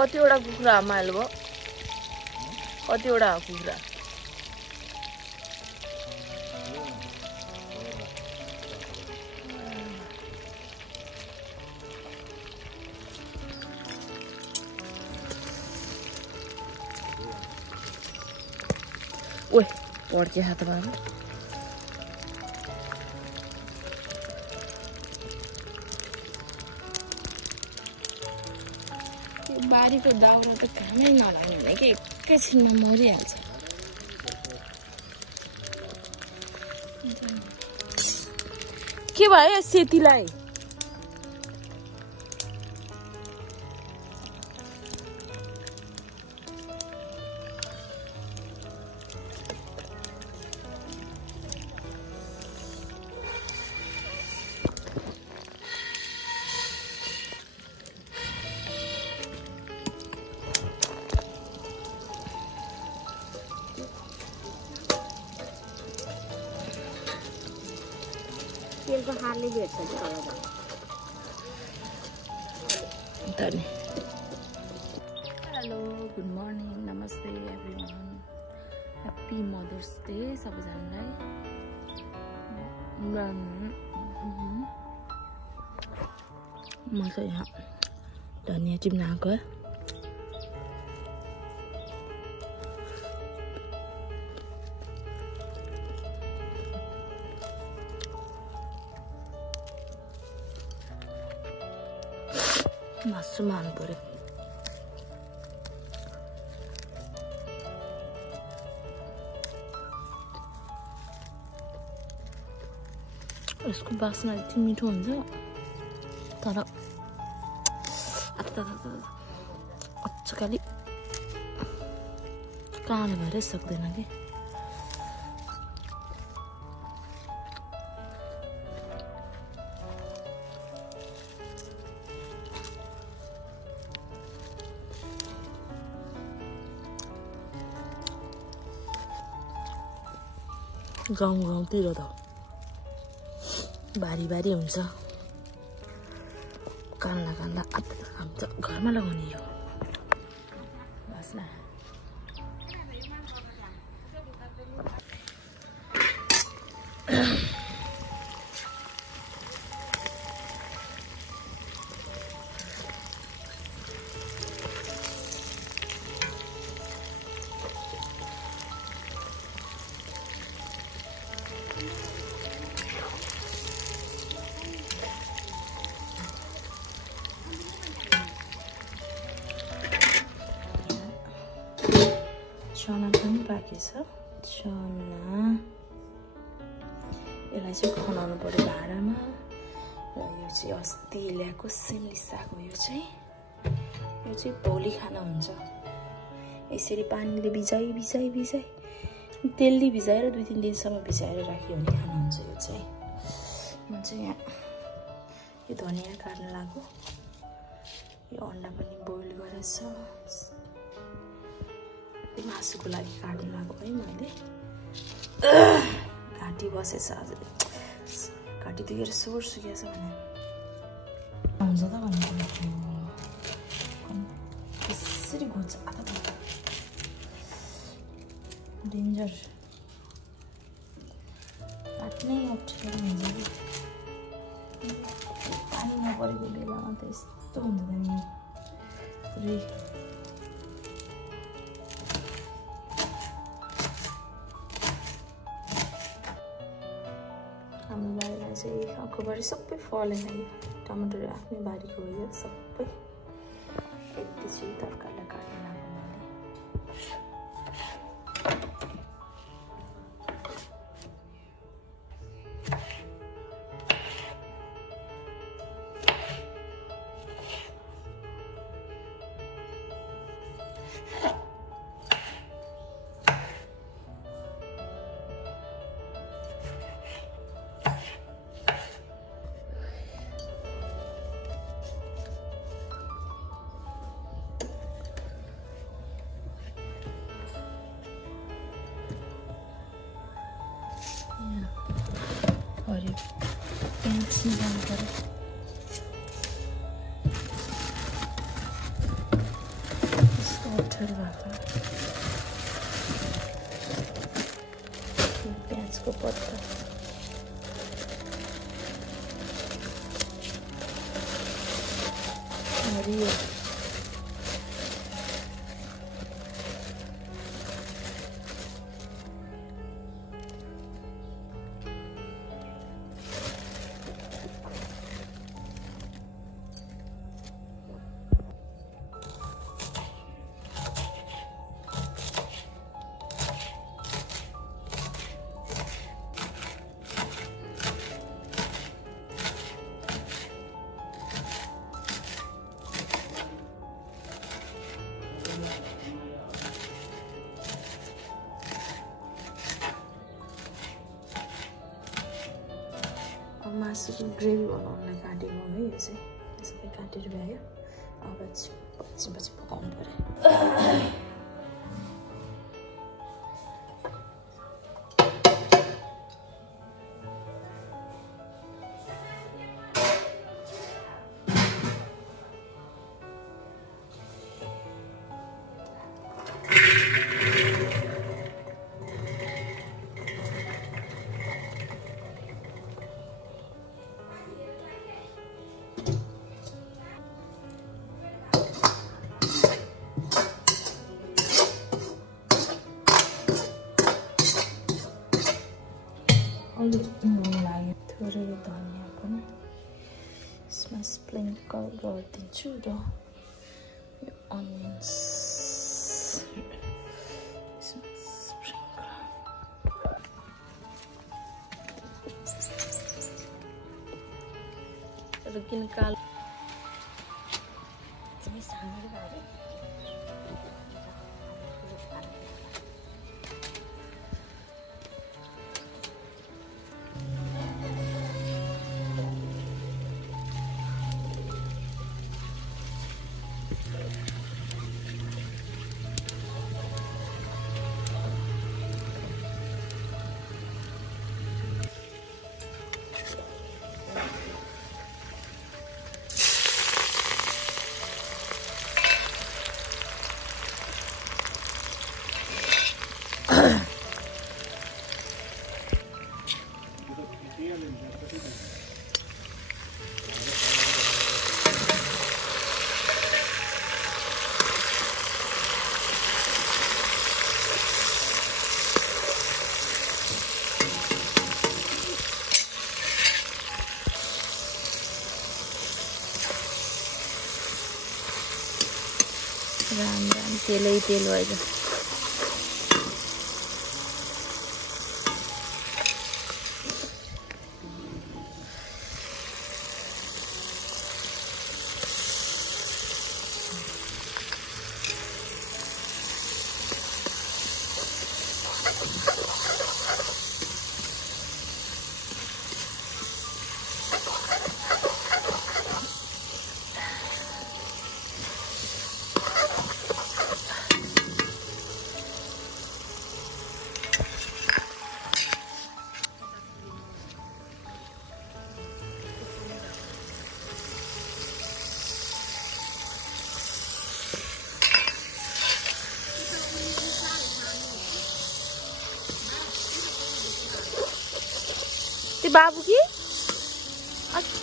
कतिवटा कुखुरा माइल भयो कतिवटा कुखुरा ओए पड्के हात बाबा बारीको दाउरा त कामै नलाग्ने कि एकैछिनमा मरिहाल्छ के भयो सेतीलाई तेलको हारले भेट्छ नि हेलो गुड मर्निङ नमस्ते एभ्रिवान ह्याप्पी मदर्स डे सबैजनालाई म चाहिँ यहाँ धनियाँ टिप्न आएको मासु हाल्नु पर्यो यसको बास्ना यति मिठो हुन्छ तर अचकाली कालो भएरै सक्दैन कि गाउँतिर त बारी बारी हुन्छ कान्ला कान्ला हुन्छ घरमा लगाउने हो बास्ना चना पनि बाँकी छ चना यसलाई चाहिँ खनाउनु पर्यो भाँडामा र यो चाहिँ अस्ति ल्याएको सिमली साग हो यो चाहिँ भोलि खाना हुन्छ यसरी पानीले भिजाइ तेलले भिजाएर 2-3 दिनसम्म भिजाएर राख्यो भने खाना हुन्छ यो चाहिँ म चाहिँ यहाँ यो धनियाँ काट्न लाग्यो यो अन्डा पनि बोइल गरेछ मासुको लागि काट्नु लाग्यो है मैले घाँटी बसेछ आज घाँटी दुखेर सोर सुकेछ भने हुन्छ त भन्नु यसरी घुट्छ डेन्जर काट्नै अप्ठ्यारो हुन्छ कि पानी नपरेको बेलामा त यस्तो हुन्छ त नि पुरै हाम्रो बारीमा चाहिँ अखबारी सबै फलेन टमाटर आफ्नै बारीको हो यो सबै यति चाहिँ तरकारीलाई काट्न लाग्यो मैले हरियो प्याज सिजाउनु पर्यो यस्तो अप्ठ्यारो भएको प्याजको पत्ता हरियो मासुको ग्रेभी बनाउनलाई काटेको है यो चाहिँ सबै काटेर भ्यायो अब पछि पकाउनु पर्यो अलिक लाग्यो थोरै धनिया पनि यसमा स्प्रिङ्कल गरिदिन्छु र यो अनियन्स र किन कालो राम राम तेलै तेल भइदियो बाबू की अच्छा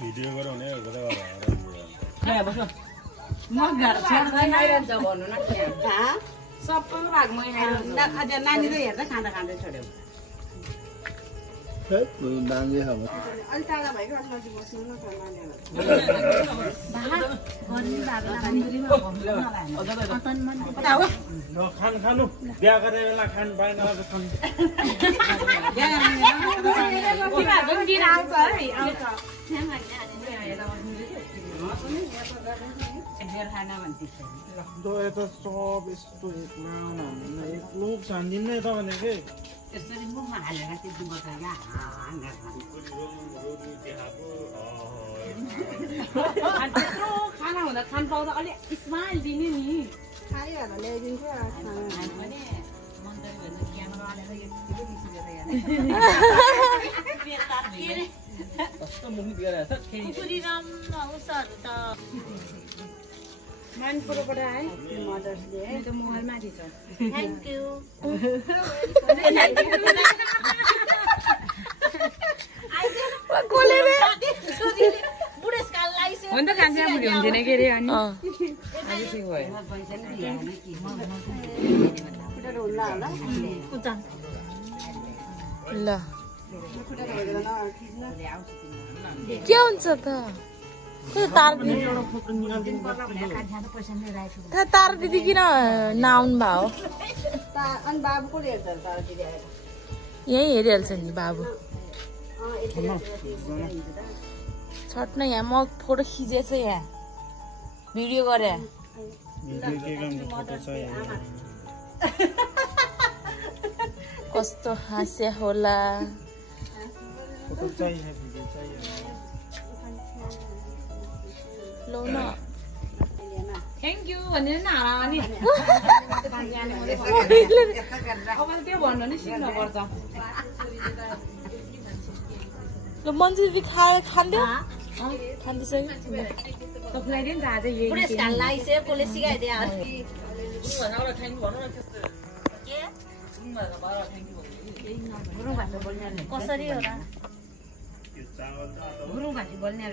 भिडियो गराउने नानीले हेर्दा खाँदा खाँदै छोड्यो अलि टाढा भएको नजिक बस्नु न खानु बिहा गरेर बेला खानु पाएन यता सब यस्तो लोक छानिदिनु त भनेको यसरी मुखमा हालेर त्यति बताएर त्यत्रो खाना हुँदा खान पाउँदा अलिक स्माइल दिने नि खाइहाल्दा ल्याइदिन्छ मानपुरबाट आए मदर्स डे त मोबाइल माथि छ थ्याङ्क यू ल के हुन्छ त तार दिदी किन नआउनु भयो यही हेरिहाल्छ नि बाबु छट्न यहाँ म फोटो खिचेछ यहाँ भिडियो गरे कस्तो हास्य होला लौ न थ्याङ्क यू भनेर नि अब त्यो भन्नु नि सिक्नुपर्छ ल मान्छे दिदी खान्थ्यो खाँदैछ खुलाइदियो नि त आज यही कसरी हो र गुरुङ भाषी बोल्ने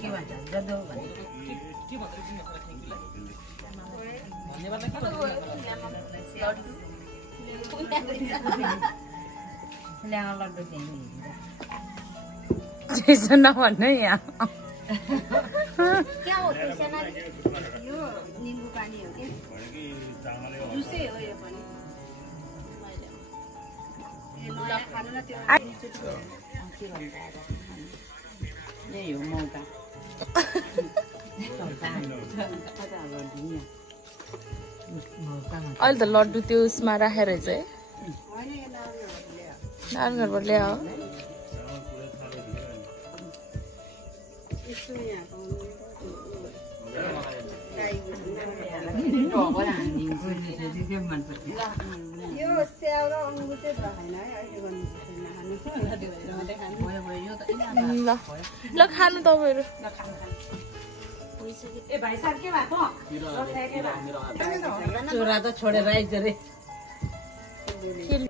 के भन्छ जदो लड्डु नभन्नु यहाँ यो निम्बु पानी हो कि जुसै हो यो पनि खानु न त्यो यही हो मौका अहिले त लड्डु त्यो उसमा राखेर चाहिँ नारायणघरबाट ल्यायो यो स्याउ र अङ्गुर चाहिँ भएन है ल ल खानु तपाईँहरू चोरा त छोडेर आइज रे के